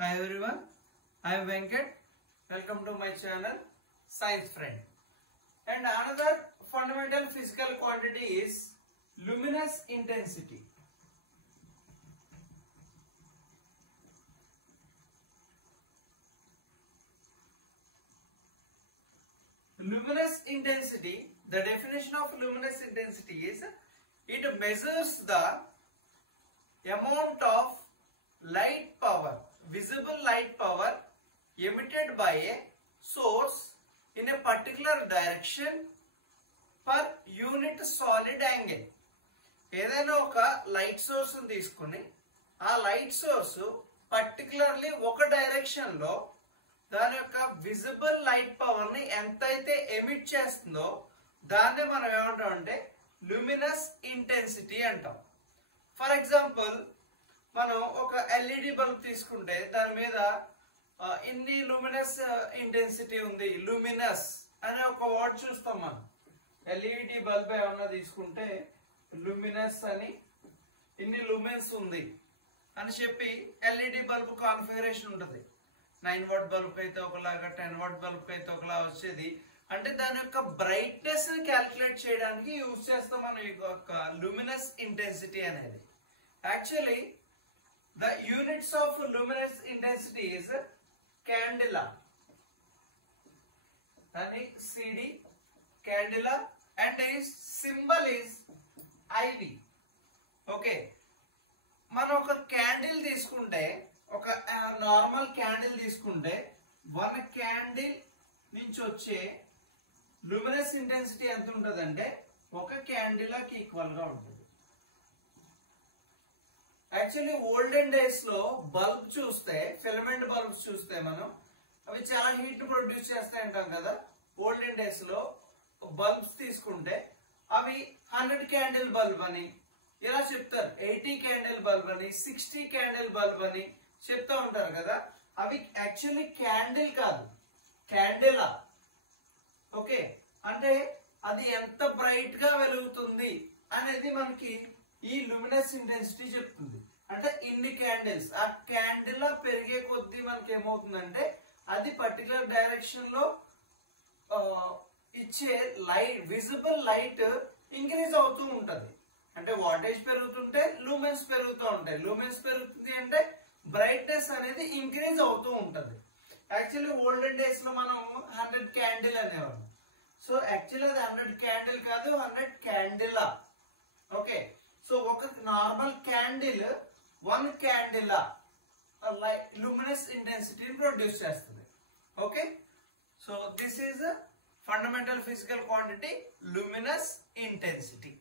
Hi everyone, I am Venkat. Welcome to my channel Science Friend. And another fundamental physical quantity is luminous intensity. Luminous intensity, the definition of luminous intensity is it measures the amount of light power, visible light power emitted by a source in a particular direction per unit solid angle. ఏదైనా ఒక light source తీసుకుని ఆ light source particularly ఒక direction లో దాని యొక్క visible light power ని ఎంతైతే ఎమిట్ చేస్తుందో దాన్ని మనం ఏమంటాం అంటే ల్యూమినస్ ఇంటెన్సిటీ అంటాం. ఫర్ ఎగ్జాంపుల్ మనం ఒక ఎల్ఈడి బల్బ్ తీసుకుంటే దాని మీద ఇన్ని లూమినస్ ఇంటెన్సిటీ ఉంది, లూమినస్ అనే ఒక వర్డ్ చూస్తాం. మనం ఎల్ఈడి బల్బ్ ఏమన్నా తీసుకుంటే లూమినస్ అని ఇన్ని లూమెన్స్ ఉంది అని చెప్పి ఎల్ఈడి బల్బ్ కాన్ఫిగరేషన్ ఉంటుంది. 9 వాట్ బల్బ్ అయితే ఒకలాగా, 10 వాట్ బల్బ్ అయితే ఒకలా వచ్చేది. అంటే దాని యొక్క బ్రైట్నెస్ ని క్యాల్కులేట్ చేయడానికి యూజ్ చేస్తాం మనం ఈ యొక్క లూమినస్ ఇంటెన్సిటీ అనేది. Actually the units of luminous intensity is candela and CD candela and its symbol is IV. Okay, మనం ఒక క్యాండిల్ తీసుకుంటే, ఒక నార్మల్ క్యాండిల్ తీసుకుంటే 1 క్యాండిల్ నుంచి వచ్చే లూమినస్ ఇంటెన్సిటీ ఎంత ఉంటుందంటే 1 క్యాండిలాకి ఈక్వల్ గా ఉంటుంది. యాక్చువల్లీ ఓల్డెన్ డేస్ లో బల్బ్ చూస్తే, ఫిలమెంట్ బల్బ్స్ చూస్తే మనం అవి చాలా హీట్ ప్రొడ్యూస్ చేస్తాయి అంటాం కదా. ఓల్డెన్ డేస్ లో బల్బ్స్ తీసుకుంటే అవి 100 క్యాండిల్ బల్బ్ అని ఇలా చెప్తారు, 80 క్యాండిల్ బల్బ్ అని, 60 క్యాండిల్ బల్బ్ అని చెప్తా ఉంటారు కదా. అవి యాక్చువల్లీ క్యాండిల్ కాదు, క్యాండిలా. ఓకే, అంటే అది ఎంత బ్రైట్ గా వెలుగుతుంది అనేది మనకి ఈ లూమినస్ ఇంటెన్సిటీ చెప్తుంది. అంటే ఇన్ని క్యాండిల్స్, ఆ క్యాండిల్ పెరిగే కొద్దీ మనకి ఏమవుతుందంటే అది పర్టికులర్ డైరెక్షన్ లో ఇచ్చే లైట్, విజిబుల్ లైట్ ఇంక్రీజ్ అవుతూ ఉంటది. అంటే వాటేజ్ పెరుగుతుంటే లూమెన్స్ పెరుగుతూ ఉంటాయి. లూమెన్స్ పెరుగుతుంది అంటే బ్రైట్నెస్ అనేది ఇంక్రీజ్ అవుతూ ఉంటది. యాక్చువల్లీ ఓల్డెన్ డేస్ లో మనం 100 క్యాండిల్ అనేవాళ్ళం. సో యాక్చువల్లీ అది 100 క్యాండిల్ కాదు, 100 క్యాండిలా. ఓకే, సో ఒక normal candle 1 క్యాండిలా luminous intensity produce చేస్తుంది. Okay, so this is fundamental physical quantity luminous intensity.